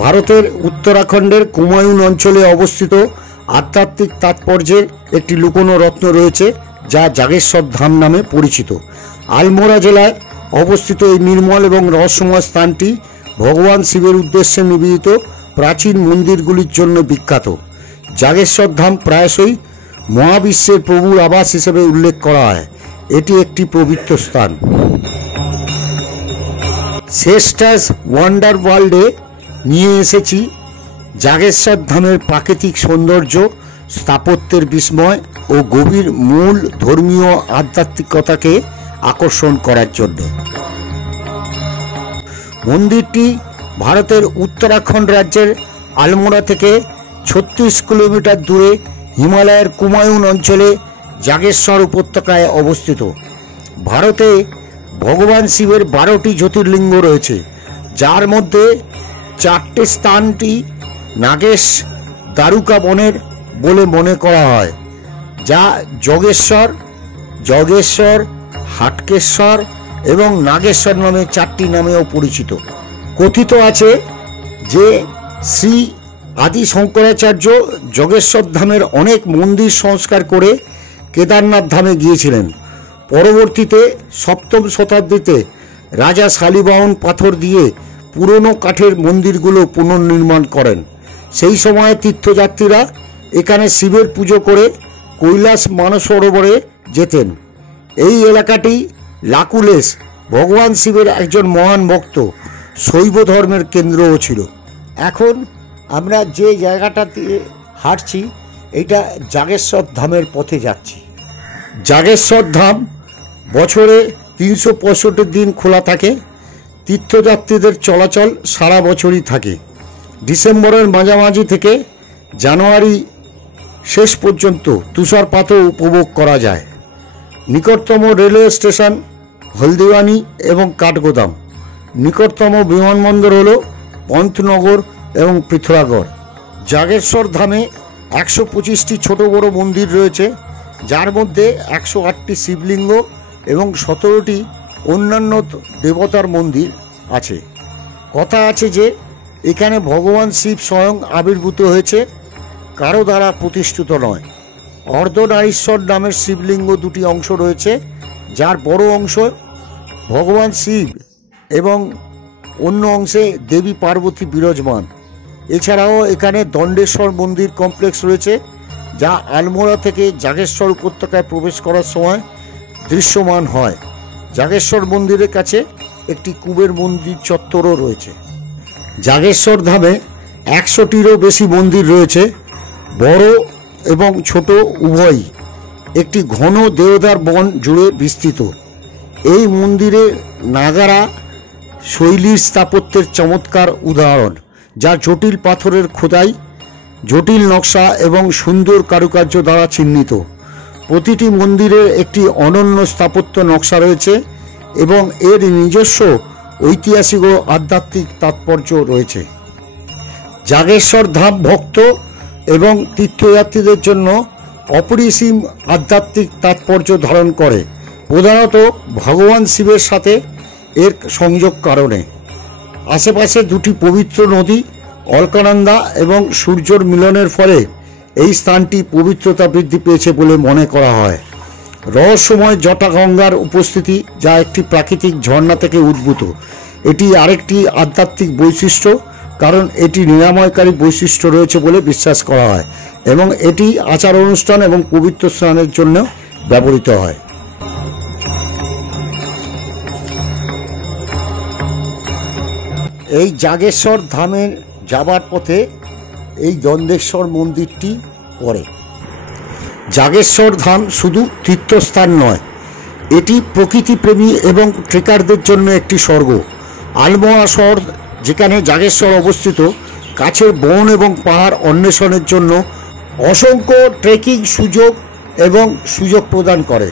ভারতের উত্তরাখণ্ডের কুমায়ুন অঞ্চলে অবস্থিত আধ্যাত্মিক তাৎপর্যের একটি লুকোনো রত্ন রয়েছে, যা জাগেশ্বর ধাম নামে পরিচিত। আলমোড়া জেলায় অবস্থিত এই নির্মল এবং রহস্যময় স্থানটি ভগবান শিবের উদ্দেশ্যে নিবেদিত প্রাচীন মন্দিরগুলির জন্য বিখ্যাত। জাগেশ্বর ধাম প্রায়শই মহাবিশ্বের প্রভুর আবাস হিসেবে উল্লেখ করা হয়। এটি একটি পবিত্র স্থান। শ্রেষ্ঠাস ওয়ান্ডার ওয়ার্ল্ডে নিয়ে এসেছি জাগেশ্বর ধামের প্রাকৃতিক সৌন্দর্য, স্থাপত্যের বিস্ময় ও গভীর মূল ধর্মীয় আধ্যাত্মিকতাকে আকর্ষণ করার জন্য। মন্দিরটি ভারতের উত্তরাখণ্ড রাজ্যের আলমোড়া থেকে 36 কিলোমিটার দূরে হিমালয়ের কুমায়ুন অঞ্চলে জাগেশ্বর উপত্যকায় অবস্থিত। ভারতে ভগবান শিবের 12টি জ্যোতির্লিঙ্গ রয়েছে, যার মধ্যে 4টে স্থানটি নাগেশ দারুকা বনের বলে মনে করা হয়, যা যোগেশ্বর, হাটকেশ্বর এবং নাগেশ্বর নামে 4টি নামেও পরিচিত। কথিত আছে যে শ্রী আদি শঙ্করাচার্য যোগেশ্বর ধামের অনেক মন্দির সংস্কার করে কেদারনাথ ধামে গিয়েছিলেন। পরবর্তীতে 7ম শতাব্দীতে রাজা শালিবাহন পাথর দিয়ে পুরনো কাঠের মন্দিরগুলো পুনর্নির্মাণ করেন। সেই সময়ে তীর্থযাত্রীরা এখানে শিবের পুজো করে কৈলাস মানসরোবরে যেতেন। এই এলাকাটি লাকুলেশ ভগবান শিবের একজন মহান ভক্ত শৈব ধর্মের কেন্দ্রও ছিল। এখন আমরা যে জায়গাটাতে হাঁটছি এটা জাগেশ্বর ধামের পথে যাচ্ছি। জাগেশ্বর ধাম বছরে 365 দিন খোলা থাকে। তীর্থযাত্রীদের চলাচল সারা বছরই থাকে। ডিসেম্বরের মাঝামাঝি থেকে জানুয়ারি শেষ পর্যন্ত তুষারপাতও উপভোগ করা যায়। নিকটতম রেলওয়ে স্টেশন হলদিওয়ানি এবং কাঠগোদাম। নিকটতম বিমানবন্দর হল পন্তনগর এবং পৃথ্বীগড়। জাগেশ্বর ধামে 125টি ছোট বড় মন্দির রয়েছে, যার মধ্যে 108টি শিবলিঙ্গ এবং 17টি অন্যান্য দেবতার মন্দির আছে। কথা আছে যে এখানে ভগবান শিব স্বয়ং আবির্ভূত হয়েছে, কারো দ্বারা প্রতিষ্ঠিত নয়। অর্ধনারীশ্বর নামের শিবলিঙ্গ 2টি অংশ রয়েছে, যার বড় অংশ ভগবান শিব এবং অন্য অংশে দেবী পার্বতী বিরাজমান। এছাড়াও এখানে দণ্ডেশ্বর মন্দির কমপ্লেক্স রয়েছে, যা আলমোড়া থেকে জাগেশ্বর উপত্যকায় প্রবেশ করার সময় দৃশ্যমান হয়। জাগেশ্বর মন্দিরের কাছে একটি কুবের মন্দির চত্বরও রয়েছে। জাগেশ্বর ধামে 100টিরও বেশি মন্দির রয়েছে, বড় এবং ছোট উভয়ই। একটি ঘন দেওদার বন জুড়ে বিস্তৃত। এই মন্দিরে নাগারা শৈলীর স্থাপত্যের চমৎকার উদাহরণ, যা জটিল পাথরের খোদাই, জটিল নকশা এবং সুন্দর কারুকার্য দ্বারা চিহ্নিত। প্রতিটি মন্দিরের একটি অনন্য স্থাপত্য নকশা রয়েছে এবং এর নিজস্ব ঐতিহাসিক ও আধ্যাত্মিক তাৎপর্য রয়েছে। জাগেশ্বর ধাম ভক্ত এবং তীর্থযাত্রীদের জন্য অপরিসীম আধ্যাত্মিক তাৎপর্য ধারণ করে, প্রধানত ভগবান শিবের সাথে এর সংযোগ কারণে। আশেপাশে 2টি পবিত্র নদী অলকানন্দা এবং সূর্যর মিলনের ফলে এই স্থানটি পবিত্রতা বৃদ্ধি পেয়েছে বলে মনে করা হয়। রহস্যময় জটাগঙ্গার উপস্থিতি, যা একটি প্রাকৃতিক ঝর্ণা থেকে উদ্ভূত, এটি আরেকটি আধ্যাত্মিক বৈশিষ্ট্য, কারণ এটি নিরাময়কারী বৈশিষ্ট্য রয়েছে বলে বিশ্বাস করা হয় এবং এটি আচার অনুষ্ঠান এবং পবিত্র স্নানের জন্য ব্যবহৃত হয়। এই জাগেশ্বর ধামে যাবার পথে এই দণ্ডেশ্বর মন্দিরটি পড়ে। জাগেশ্বর ধাম শুধু তীর্থস্থান নয়, এটি প্রকৃতিপ্রেমী এবং ট্রেকারদের জন্য একটি স্বর্গ। আলমোড়া শহর, যেখানে জাগেশ্বর অবস্থিত, কাছের বন এবং পাহাড় অন্বেষণের জন্য অসংখ্য ট্রেকিং সুযোগ প্রদান করে।